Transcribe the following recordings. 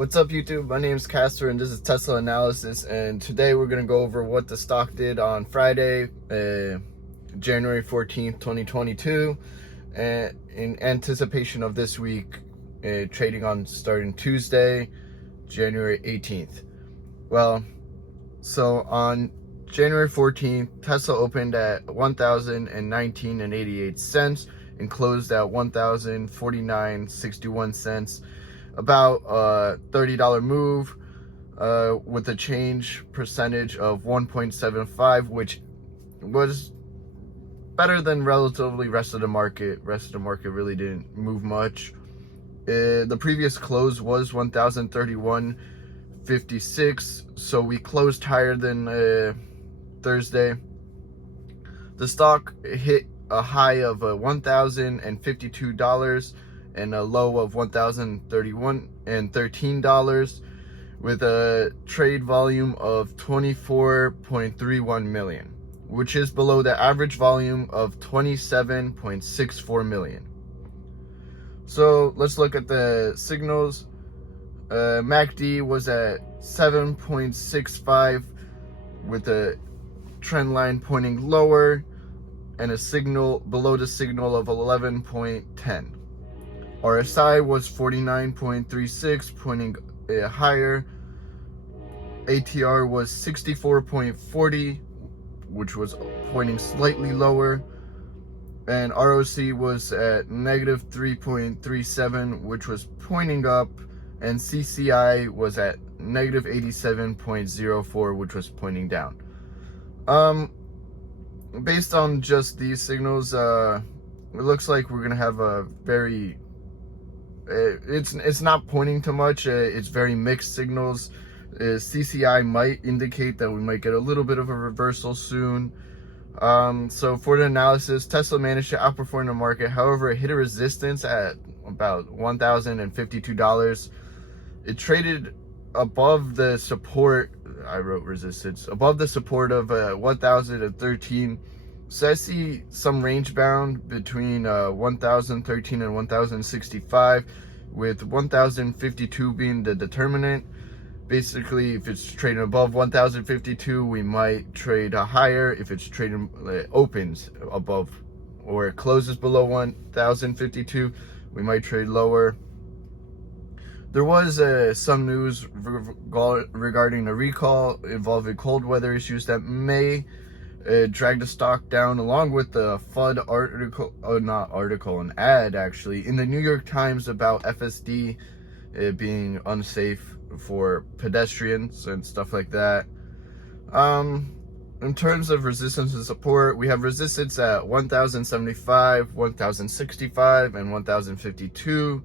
What's up, YouTube? My name is Kacper and this is TSLAnalysis, and today we're going to go over what the stock did on Friday, January 14th, 2022, and in anticipation of this week trading on starting Tuesday, January 18th. Well, so on January 14th, Tesla opened at $1,019.88 and closed at $1,049.61. About a $30 move with a change percentage of 1.75, which was better than relatively rest of the market. Rest of the market really didn't move much. The previous close was 1,031.56, so we closed higher than Thursday. The stock hit a high of $1,052 and a low of $1,031.13 with a trade volume of 24.31 million, which is below the average volume of 27.64 million. So let's look at the signals. MACD was at 7.65 with a trend line pointing lower and a signal below the signal of 11.10. RSI was 49.36, pointing higher. ATR was 64.40, which was pointing slightly lower. And ROC was at negative 3.37, which was pointing up. And CCI was at negative 87.04, which was pointing down. Based on just these signals, it looks like we're going to have a very... It's not pointing to much. It's very mixed signals. CCI might indicate that we might get a little bit of a reversal soon. So for the analysis, Tesla managed to outperform the market. However, it hit a resistance at about $1,052. It traded above the support. I wrote resistance above the support of 1,013. So I see some range bound between 1,013 and 1,065, with 1,052 being the determinant. Basically, if it's trading above 1,052, we might trade higher. If it's trading opens above or it closes below 1,052, we might trade lower. There was some news regarding the recall involving cold weather issues that may drag the stock down, along with the FUD article, an ad actually, in the New York Times about FSD being unsafe for pedestrians and stuff like that. In terms of resistance and support, we have resistance at 1,075, 1,065, and 1,052.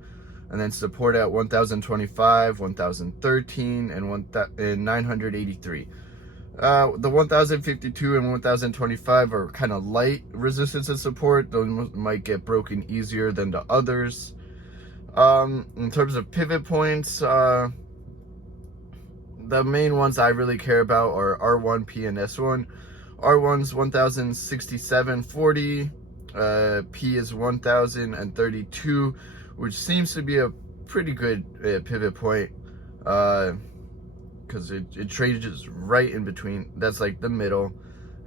And then support at 1,025, 1,013, and 983. The 1,052 and 1,025 are kind of light resistance and support. Those might get broken easier than the others. In terms of pivot points, the main ones I really care about are R1, P, and S1. R1's 1,067.40. P is 1,032, which seems to be a pretty good pivot point, because it trades right in between. That's like the middle.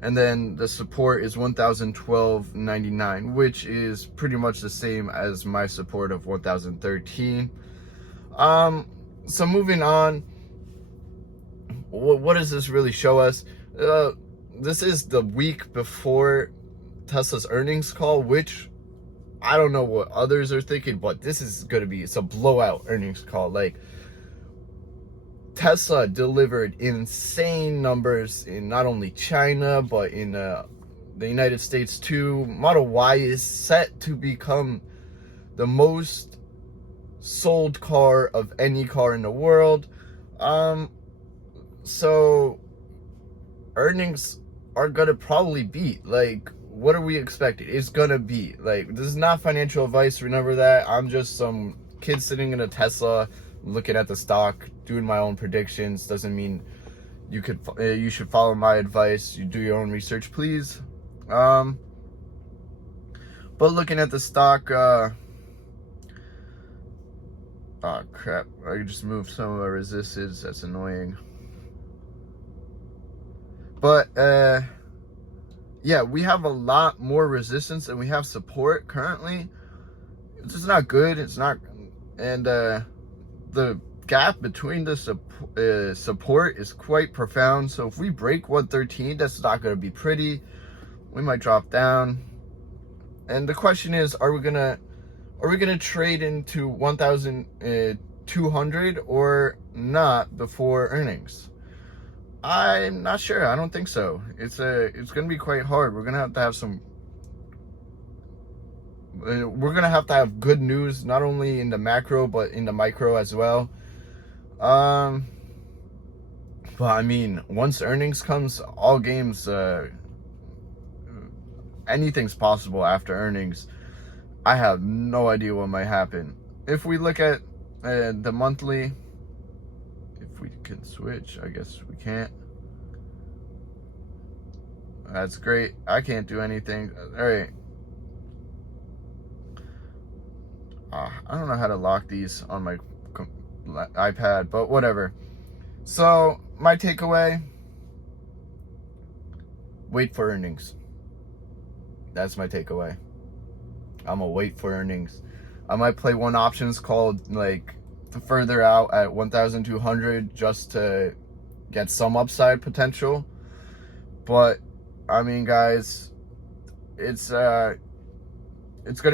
And then the support is 1,012.99, which is pretty much the same as my support of 1,013. So moving on, what does this really show us? This is the week before Tesla's earnings call, which I don't know what others are thinking, but this is going to be, it's a blowout earnings call. Like, Tesla delivered insane numbers in not only China, but in the United States too. Model Y is set to become the most sold car of any car in the world. So earnings are going to probably beat. Like, what are we expecting? It's gonna be like, this is not financial advice, remember that. I'm just some kid sitting in a Tesla looking at the stock, doing my own predictions. Doesn't mean you should follow my advice. You do your own research, please. But looking at the stock, Oh crap, I just moved some of our resistance. That's annoying. But yeah, we have a lot more resistance than we have support currently. It's just not good. It's not, and the gap between the support is quite profound. So if we break 113, that's not going to be pretty. We might drop down. And the question is, are we gonna trade into 1,200 or not before earnings? I'm not sure. I don't think so. It's gonna be quite hard. We're gonna have some. We're gonna have to have good news, not only in the macro but in the micro as well. But I mean, once earnings comes, all games, anything's possible after earnings. I have no idea what might happen. If we look at the monthly, if we can switch, I guess we can't. That's great. I can't do anything. All right. I don't know how to lock these on my iPad, but whatever. So my takeaway: wait for earnings. That's my takeaway. I'm gonna wait for earnings. I might play one options called like further out at 1,200 just to get some upside potential. But I mean, guys, it's gonna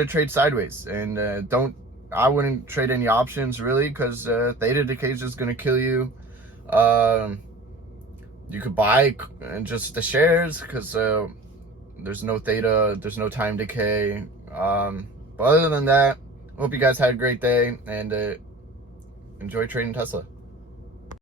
trade sideways, and I wouldn't trade any options really, because theta decay is just gonna kill you. You could buy just the shares because there's no theta, there's no time decay. But other than that, hope you guys had a great day, and enjoy trading Tesla.